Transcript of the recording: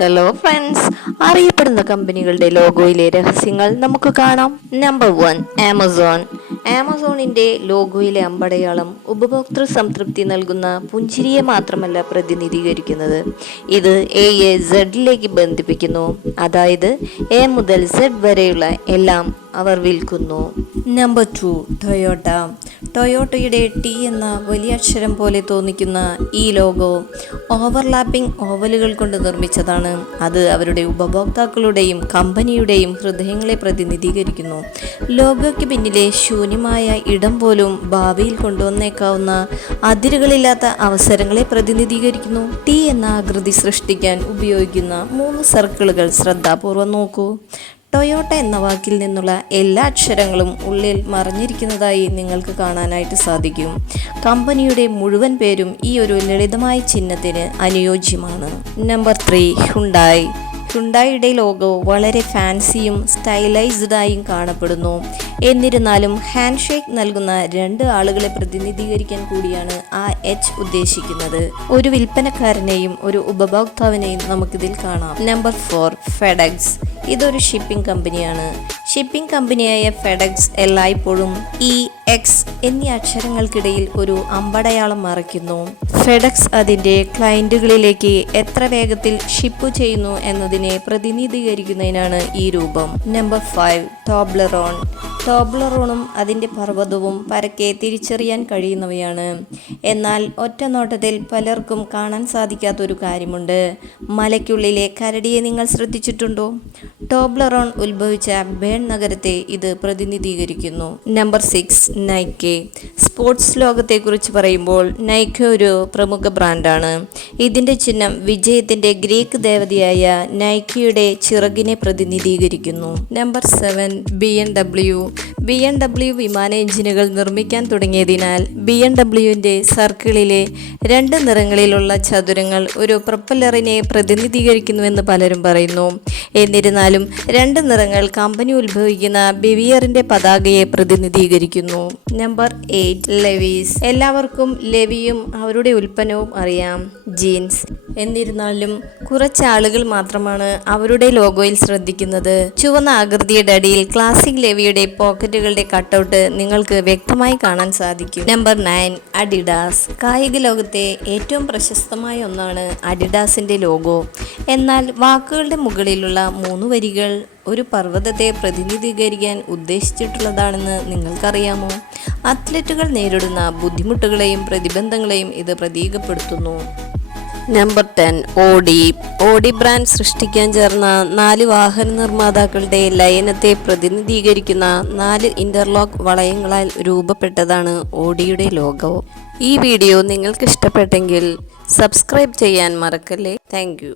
Hello friends, അറിയപ്പെടുന്ന കമ്പനികളുടെ ലോഗോയിലെ രഹസ്യങ്ങൾ നമുക്ക് കാണാം. Number 1, Amazon. ആമസോണിന്റെ ലോഗോയിലെ അമ്പടയാളം ഉപഭോക്തൃ സംതൃപ്തി നൽകുന്ന പുഞ്ചിരിയെ മാത്രമല്ല പ്രതിനിധീകരിക്കുന്നത്, ഇത് എയെ സെഡിലേക്ക് ബന്ധിപ്പിക്കുന്നു. അതായത് എ മുതൽ സെഡ് വരെയുള്ള എല്ലാം അവർ വിൽക്കുന്നു. Number 2, Toyota. ടൊയോട്ടയുടെ ടി എന്ന വലിയ അക്ഷരം പോലെ തോന്നിക്കുന്ന ഈ ലോഗോ ഓവർലാപ്പിംഗ് ഓവലുകൾ കൊണ്ട് നിർമ്മിച്ചതാണ്. അത് അവരുടെ ഉപഭോക്താക്കളുടെയും കമ്പനിയുടെയും ഹൃദയങ്ങളെ പ്രതിനിധീകരിക്കുന്നു. ലോഗോയ്ക്ക് പിന്നിലെ ശൂന്യമായ ഇടം പോലും ഭാവിയിൽ കൊണ്ടുവന്നേക്കാവുന്ന അതിരുകളില്ലാത്ത അവസരങ്ങളെ പ്രതിനിധീകരിക്കുന്നു. ടി എന്ന ആകൃതി സൃഷ്ടിക്കാൻ ഉപയോഗിക്കുന്ന 3 സർക്കിളുകൾ ശ്രദ്ധാപൂർവം നോക്കൂ. ടൊയോട്ട എന്ന വാക്കിൽ നിന്നുള്ള എല്ലാ അക്ഷരങ്ങളും ഉള്ളിൽ മറഞ്ഞിരിക്കുന്നതായി നിങ്ങൾക്ക് കാണാനായിട്ട് സാധിക്കും. കമ്പനിയുടെ മുഴുവൻ പേരും ഈ ഒരു ലളിതമായ ചിഹ്നത്തിന് അനുയോജ്യമാണ്. Number 3, Hyundai. ഹ്യുണ്ടായിയുടെ ലോഗോ വളരെ ഫാൻസിയും സ്റ്റൈലൈസ്ഡായും കാണപ്പെടുന്നു. എന്നിരുന്നാലും ഹാൻഡ് ഷേക്ക് നൽകുന്ന 2 ആളുകളെ പ്രതിനിധീകരിക്കാൻ കൂടിയാണ് ആ എച്ച് ഉദ്ദേശിക്കുന്നത്. ഒരു വിൽപ്പനക്കാരനെയും ഒരു ഉപഭോക്താവിനെയും നമുക്കിതിൽ കാണാം. Number 4, FedEx. ഇതൊരു ഷിപ്പിംഗ് കമ്പനിയാണ്. ഷിപ്പിംഗ് കമ്പനിയായ ഫെഡെക്സ് എല്ലായ്പ്പോഴും ഇ, എക്സ് എന്നീ അക്ഷരങ്ങൾക്കിടയിൽ ഒരു അമ്പടയാളം മറയ്ക്കുന്നു. ഫെഡെക്സ് അതിൻ്റെ ക്ലയൻറ്റുകളിലേക്ക് എത്ര വേഗത്തിൽ ഷിപ്പ് ചെയ്യുന്നു എന്നതിനെ പ്രതിനിധീകരിക്കുന്നതിനാണ് ഈ രൂപം. Number 5, Toblerone. ടോബ്ലറോണും അതിൻ്റെ പർവ്വതവും പരക്കെ തിരിച്ചറിയാൻ കഴിയുന്നവയാണ്. എന്നാൽ ഒറ്റ നോട്ടത്തിൽ പലർക്കും കാണാൻ സാധിക്കാത്തൊരു കാര്യമുണ്ട്. മലയ്ക്കുള്ളിലെ കരടിയെ നിങ്ങൾ ശ്രദ്ധിച്ചിട്ടുണ്ടോ? ടോബ്ലറോൺ ഉത്ഭവിച്ച ബേൺ നഗരത്തെ ഇത് പ്രതിനിധീകരിക്കുന്നു. നമ്പർ 6, നൈക്കെ. സ്പോർട്സ് ലോകത്തെക്കുറിച്ച് പറയുമ്പോൾ നൈക്കെ ഒരു പ്രമുഖ ബ്രാൻഡാണ്. ഇതിൻ്റെ ചിഹ്നം വിജയത്തിൻ്റെ ഗ്രീക്ക് ദേവതയായ നൈക്കിയുടെ ചിറകിനെ പ്രതിനിധീകരിക്കുന്നു. Number 7, BMW. BMW വിമാന എഞ്ചിനുകൾ നിർമ്മിക്കാൻ തുടങ്ങിയതിനാൽ BMW സർക്കിളിലെ 2 നിറങ്ങളിലുള്ള ചതുരങ്ങൾ ഒരു പ്രൊപ്പല്ലറിനെ പ്രതിനിധീകരിക്കുന്നുവെന്ന് പലരും പറയുന്നു. എന്നിരുന്നാലും 2 നിറങ്ങൾ കമ്പനി ഉത്ഭവിക്കുന്ന ബിവിയറിന്റെ പതാകയെ പ്രതിനിധീകരിക്കുന്നു. Number 8, levees. എല്ലാവർക്കും ലെവിയും അവരുടെ ഉൽപ്പന്നവും അറിയാം, ജീൻസ്. എന്നിരുന്നാലും കുറച്ച് ആളുകൾ മാത്രമാണ് അവരുടെ ലോഗോയിൽ ശ്രദ്ധിക്കുന്നത്. ചുവന്ന ആകൃതിയുടെ അടിയിൽ ക്ലാസിക് ലെവിയുടെ പോക്കറ്റുകളുടെ കട്ടൗട്ട് നിങ്ങൾക്ക് വ്യക്തമായി കാണാൻ സാധിക്കും. Number 9, Adidas. കായിക ലോകത്തെ ഏറ്റവും പ്രശസ്തമായ ഒന്നാണ് അഡിഡാസിന്റെ ലോഗോ. എന്നാൽ വാക്കുകളുടെ മുകളിലുള്ള 3 വരികൾ ഒരു പർവ്വതത്തെ പ്രതിനിധീകരിക്കാൻ ഉദ്ദേശിച്ചിട്ടുള്ളതാണെന്ന് നിങ്ങൾക്കറിയാമോ? അത്ലറ്റുകൾ നേരിടുന്ന ബുദ്ധിമുട്ടുകളെയും പ്രതിബന്ധങ്ങളെയും ഇത് പ്രതീകപ്പെടുത്തുന്നു. Number 10, Audi. ഓഡി ബ്രാൻഡ് സൃഷ്ടിക്കാൻ ചേർന്ന 4 വാഹന നിർമ്മാതാക്കളുടെ ലയനത്തെ പ്രതിനിധീകരിക്കുന്ന 4 ഇന്റർലോക്ക് വളയങ്ങളാൽ രൂപപ്പെട്ടതാണ് ഓഡിയുടെ ലോഗോ. ഈ വീഡിയോ നിങ്ങൾക്ക് ഇഷ്ടപ്പെട്ടെങ്കിൽ സബ്സ്ക്രൈബ് ചെയ്യാൻ മറക്കല്ലേ. Thank U.